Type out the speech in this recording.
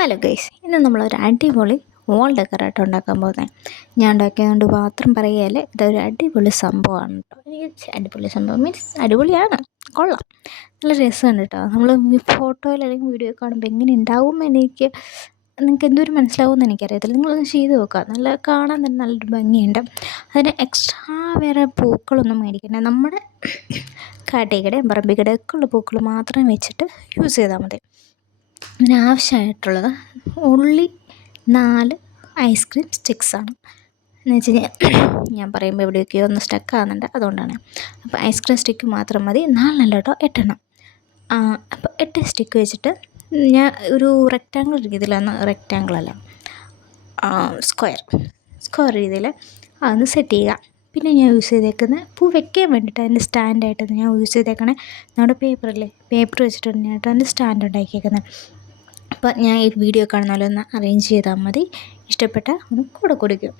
Hello guys, ഇന്ന് നമ്മളൊരു അടിപൊളി വാൾ ഡെക്കറായിട്ട് ഉണ്ടാക്കാൻ പോകുന്നത്. ഞാൻ ഉണ്ടാക്കിയതുകൊണ്ട് മാത്രം പറയുകയല്ലേ, ഇതൊരു അടിപൊളി സംഭവമാണ് കേട്ടോ. എനിക്ക് അടിപൊളി സംഭവം മീൻസ് അടിപൊളിയാണ്, കൊള്ളാം, നല്ല രസമുണ്ട് കേട്ടോ. നമ്മൾ ഫോട്ടോയിൽ അല്ലെങ്കിൽ വീഡിയോ കാണുമ്പോൾ എങ്ങനെ ഉണ്ടാവും എനിക്ക് നിങ്ങൾക്ക് എന്തോരം മനസ്സിലാവുമെന്ന് എനിക്കറിയത്തില്ല. നിങ്ങളൊന്ന് ചെയ്ത് നോക്കുക, നല്ല കാണാൻ തന്നെ നല്ലൊരു ഭംഗിയുണ്ട്. അതിന് എക്സ്ട്രാ വേറെ പൂക്കളൊന്നും മേടിക്കണ്ട, നമ്മുടെ കാട്ടിക്കടയും പറമ്പിക്കടയൊക്കെ ഉള്ള പൂക്കൾ മാത്രം വെച്ചിട്ട് യൂസ് ചെയ്താൽ മതി. ഇതിനാവശ്യമായിട്ടുള്ളത് ഉള്ളി 4 ഐസ്ക്രീം സ്റ്റിക്സാണ്. എന്ന് വെച്ച് കഴിഞ്ഞാൽ ഞാൻ പറയുമ്പോൾ എവിടെയൊക്കെയോ ഒന്ന് സ്റ്റക്ക് ആകുന്നുണ്ട്, അതുകൊണ്ടാണ്. അപ്പോൾ ഐസ്ക്രീം സ്റ്റിക്ക് മാത്രം മതി, 4 അല്ല കേട്ടോ, 8 അപ്പോൾ 8 സ്റ്റിക്ക് വെച്ചിട്ട് ഞാൻ ഒരു റെക്റ്റാങ്കിൾ രീതിയിലാണ്, റെക്റ്റാങ്കിളല്ല സ്ക്വയർ രീതിയിൽ അതൊന്ന് സെറ്റ് ചെയ്യുക. പിന്നെ ഞാൻ യൂസ് ചെയ്തേക്കുന്നത് പൂ വെക്കാൻ വേണ്ടിയിട്ട് അതിൻ്റെ സ്റ്റാൻഡായിട്ട് ഞാൻ യൂസ് ചെയ്തേക്കണേ നമ്മുടെ പേപ്പർ വെച്ചിട്ടാണ് ഞാൻ അതിൻ്റെ സ്റ്റാൻഡ് ഉണ്ടാക്കിയേക്കുന്നത്. അപ്പോൾ ഞാൻ ഈ വീഡിയോ കാണുന്ന പോലെ ഒന്ന് അറേഞ്ച് ചെയ്താൽ മതി. ഇഷ്ടപ്പെട്ട ഒന്ന് കൂടെ കൊടുക്കും.